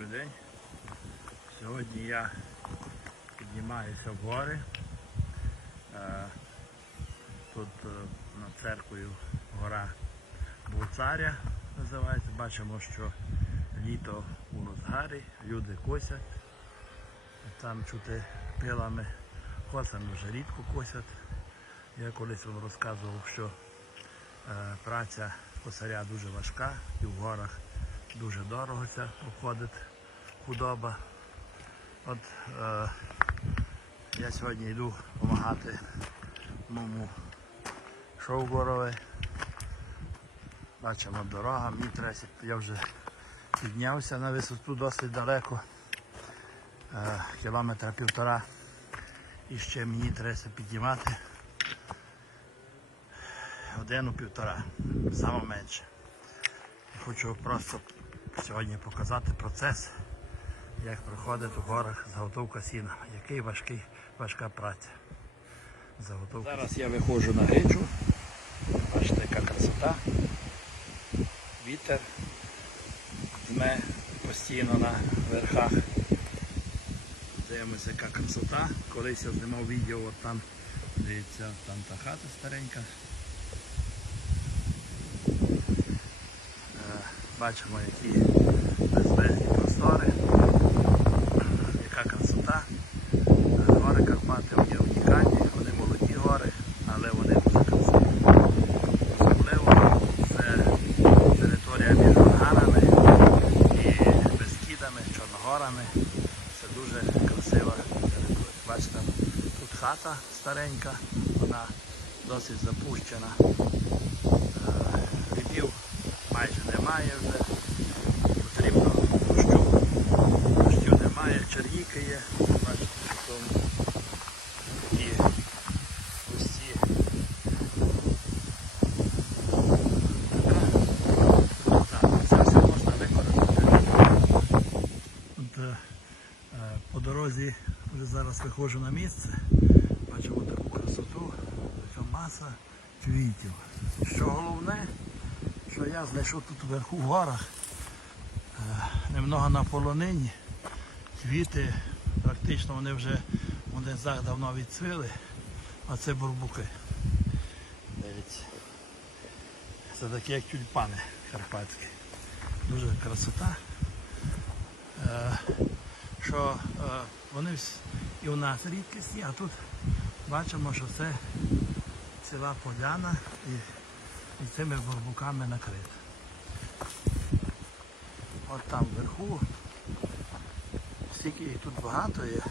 Добрий день. Сьогодні я піднімаюся в гори. Е, Тут е, над церквою гора Булцаря називається. Бачимо, що літо у розгарі, люди косять. Там чути пилами, косами вже рідко косять. Я колись вам розказував, що е, праця косаря дуже важка і в горах дуже дорого це обходить худоба. От е, я сьогодні йду допомагати моєму Шовгорові. Бачимо дорога, мені треба, я вже піднявся на висоту досить далеко, е, кілометра півтора. І ще мені треба піднімати годину-півтора, саме менше. Хочу просто сьогодні показати процес, як проходить у горах заготовка сіна. Який важкий, важка праця. Заготовка. Зараз я виходжу на гречу. Бачите, яка красота. Вітер дме постійно на верхах. Дивимося, яка красота. Колись я знімав відео, от там, дивіться, там та хата старенька. Е, Бачимо, які безмежні простори, яка красота. Е, Гори Карпати є унікальні, вони молоді гори, але вони дуже красиві. Особливо це територія між Горганами і Бескідами, Чорногорами. Це дуже красива. Бачите, тут хата старенька, вона досить запущена. Е, Грибів майже немає вже. Потрібно дощу. Дощу немає, черніки є. Бачите, в тому такі густі. Так, це все можна використати. От, е, е, по дорозі виходжу на місце. Бачимо таку красоту, така маса квітів. Що головне, що я знайшов тут вверху в горах, е, немного на полонині. Квіти, практично вони вже вони за- давно відцвіли, а це бурбуки. Дивіться. Це такі як тюльпани карпатські. Дуже красота. Е, що е, вони і у нас рідкісні, а тут бачимо, що це ціла поляна і, і цими бурбуками накрита. От там вверху, стільки їх тут багато є,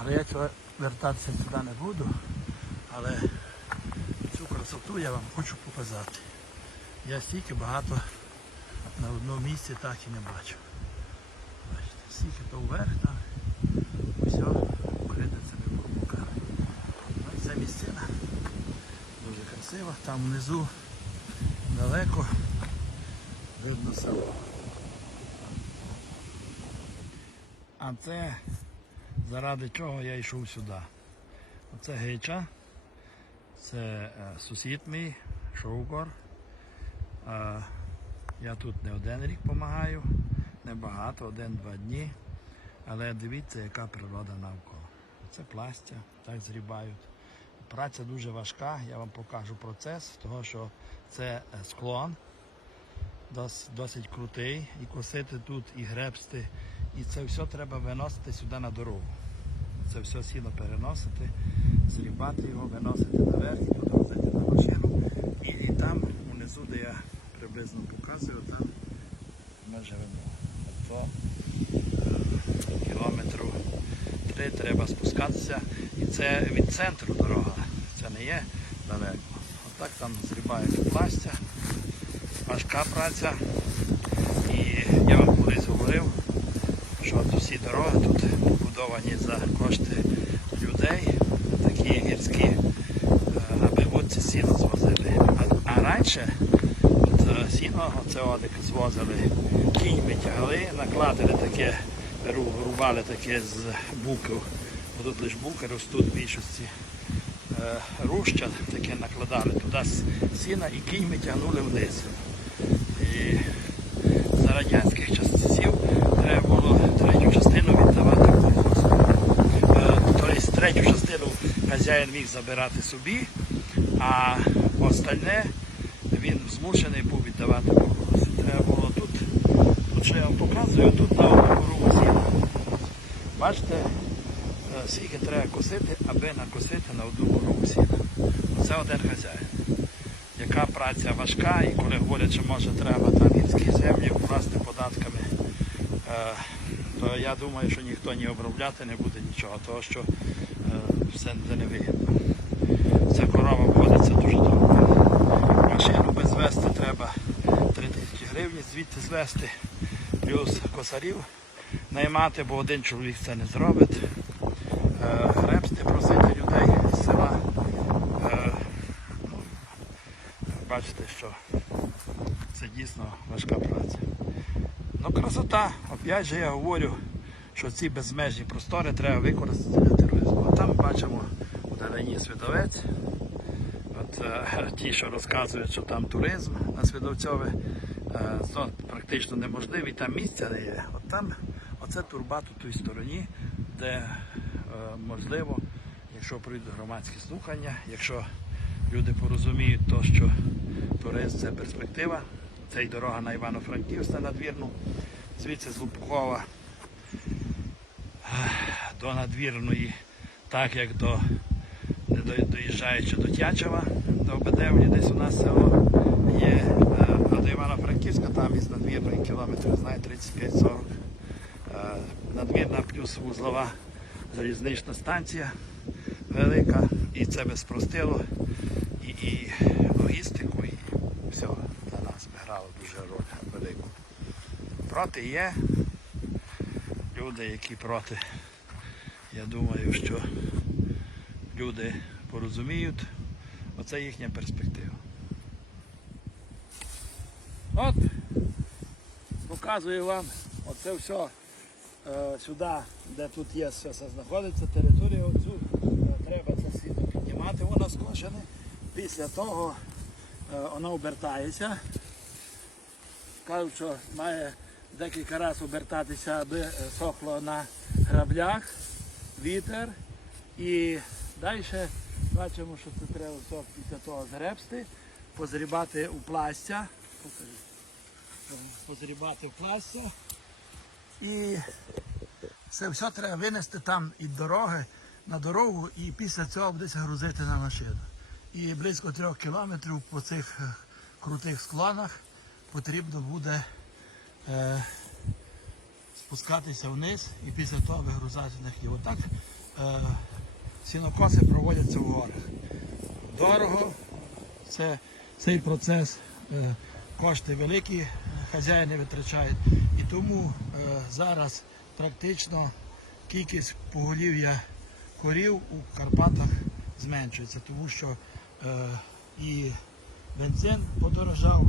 але я цього вертатися сюди не буду, але цю красоту я вам хочу показати. Я стільки багато на одному місці так і не бачив. Бачите, стільки то вверх там, все вкрите цими бурбуками. Ну і ця місцина дуже красива. Там внизу далеко видно село. А це заради чого я йшов сюди. Оце гейча, це е, сусід мій, Шовгор. Е, я тут не один рік допомагаю, небагато, один-два дні. Але дивіться, яка природа навколо. Це пластя, так зрібають. Праця дуже важка, я вам покажу процес, того що це е, склон, дос- досить крутий, і косити тут, і гребсти. І це все треба виносити сюди на дорогу. Це все сіно переносити, зрібати його, виносити наверх, і туди возити на машину. І, і там унизу, де я приблизно показую, там ми живемо. То кілометрів три треба спускатися. І це від центру дорога. Це не є далеко. Отак там зрібають пластя, важка праця. І я вам колись говорив, що всі дороги тут побудовані за кошти людей, такі гірські, е, аби от сіно звозили. А, а раніше от, е, сіно оце звозили, кіньми тягли, накладали таке, рубали таке з буків. Тут лише буки ростуть в більшості е, руща, таке накладали туди сіна і кінь ми тягнули вниз. І за радянських часів треба було третю частину віддавати колгоспу. Е, тобто третю частину хазяїн міг забирати собі, а остальне він змушений був віддавати колгоспу. Треба було тут, тут що я вам показую, тут на Бачите, е, скільки треба косити, аби накосити на одну корову сіна. Це один хазяїн. Яка праця важка, і коли говорять, що може треба там гірські землі вкласти податками, е, то я думаю, що ніхто ні обробляти не буде нічого, того що е, все це не вигідно. Ця корова вводиться дуже дорого. Машину без звести треба 3 тисячі гривень, звідти звести, плюс косарів наймати, бо один чоловік це не зробить. Е, Гребсти просити людей з села. Е, ну, Бачите, що це дійсно важка праця. Ну, красота. Опять же я говорю, що ці безмежні простори треба використати для туризму. А там бачимо вдалині Свідовець. От е, ті, що розказують, що там туризм на Свідовцьове, е, практично неможливий, там місця не є. От там, оце турбат у тій стороні, де е, можливо, якщо пройдуть громадські слухання, якщо люди порозуміють то, що туризм це перспектива, це й дорога на Івано-Франківськ на надвірну, звідси з Лупкова до надвірної, так як до не доїжджаючи до Тячева, до Обедевні, десь у нас село є, е, а до Івано-Франківська там із надвірної кілометрів, знає 35-40. Плюс вузлова залізнична станція велика, і це би спростило і, і логістику, і все для нас грало дуже роль велику. Проти є люди, які проти. Я думаю, що люди порозуміють, оце їхня перспектива. От, показую вам оце все сюди, де тут є все, все знаходиться, територія оцю е, треба це світло піднімати, воно скошене. Після того е, воно обертається. Кажуть, що має декілька разів обертатися, аби е, сохло на граблях, вітер. І далі бачимо, що це треба все після того згребсти, позрібати у пластя. Позрібати в пластя. І це все треба винести там від дороги на дорогу і після цього десь грузити на машину. І близько трьох кілометрів по цих е, крутих склонах потрібно буде е, спускатися вниз і після того вигрузати на хліб. Отак е, сінокоси проводяться в горах. Дорого, це, цей процес, е, кошти великі, хазяїни витрачають. І тому е, зараз практично кількість поголів'я корів у Карпатах зменшується, тому що е, і бензин подорожав,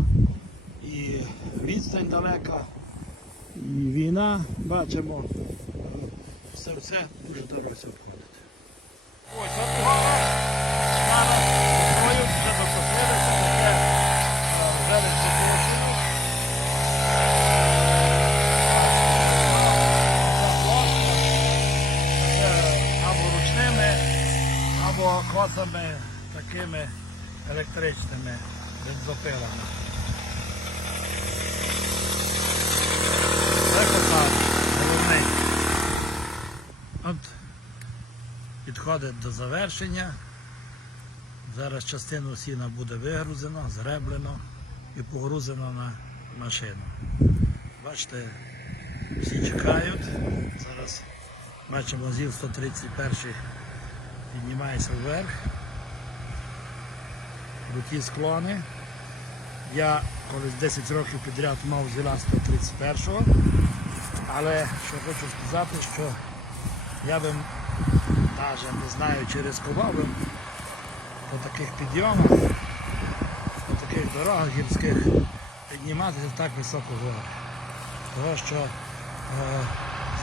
і відстань далека, і війна, бачимо, е, все все дуже дорого обходить. Ось от гора, стара весною, вже докосилися, таке е, зелень закошено. Це або ручними, або такими електричними бензопилами. Це косар, головний. От підходить до завершення. Зараз частину сіна буде вигрузено, згреблено і погрузено на машину. Бачите, всі чекають. Зараз бачимо ЗІЛ 131 піднімається вверх. Круті склони. Я колись 10 років підряд мав зіла 131-го, але що хочу сказати, що я би навіть не знаю, чи ризикував би по таких підйомах, по таких дорогах гірських підніматися так високо вгору. Тому що е,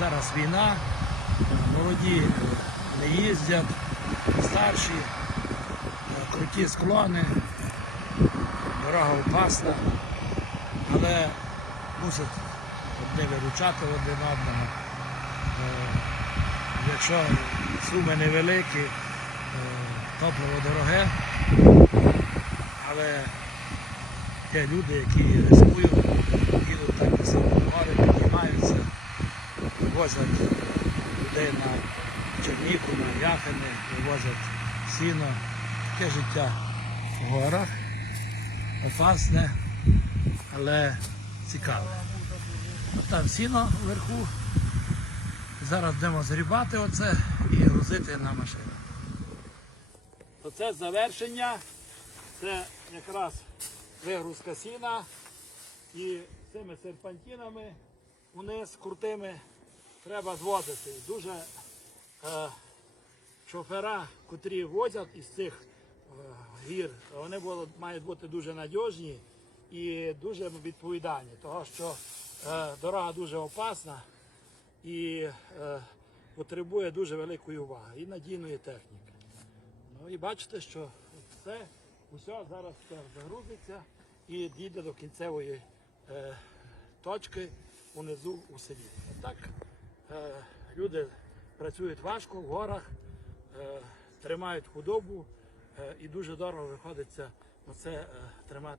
зараз війна, молоді не їздять, старші, е, круті склони, дорога опасна, але мусять одне виручати один одного. Е, Якщо суми невеликі, топливо дороге, але є люди, які ризикують, їдуть так в гори, піднімаються, возять людей на Черніку, на Яхини, вивозять сіно. Таке життя в горах, опасне, але цікаве. От Там сіно вверху. Зараз будемо зрібати оце і грузити на машину. Оце завершення. Це якраз вигрузка сіна. І цими серпантинами униз крутими треба зводити. Дуже шофера, котрі возять із цих е, гір, вони мають бути дуже надіжні і дуже відповідальні, тому що е, дорога дуже опасна і е, потребує дуже великої уваги і надійної техніки. Ну і бачите, що все, усе зараз загрузиться і дійде до кінцевої е, точки унизу у селі. Так е, люди працюють важко в горах, е, тримають худобу е, і дуже дорого виходиться оце е, тримати.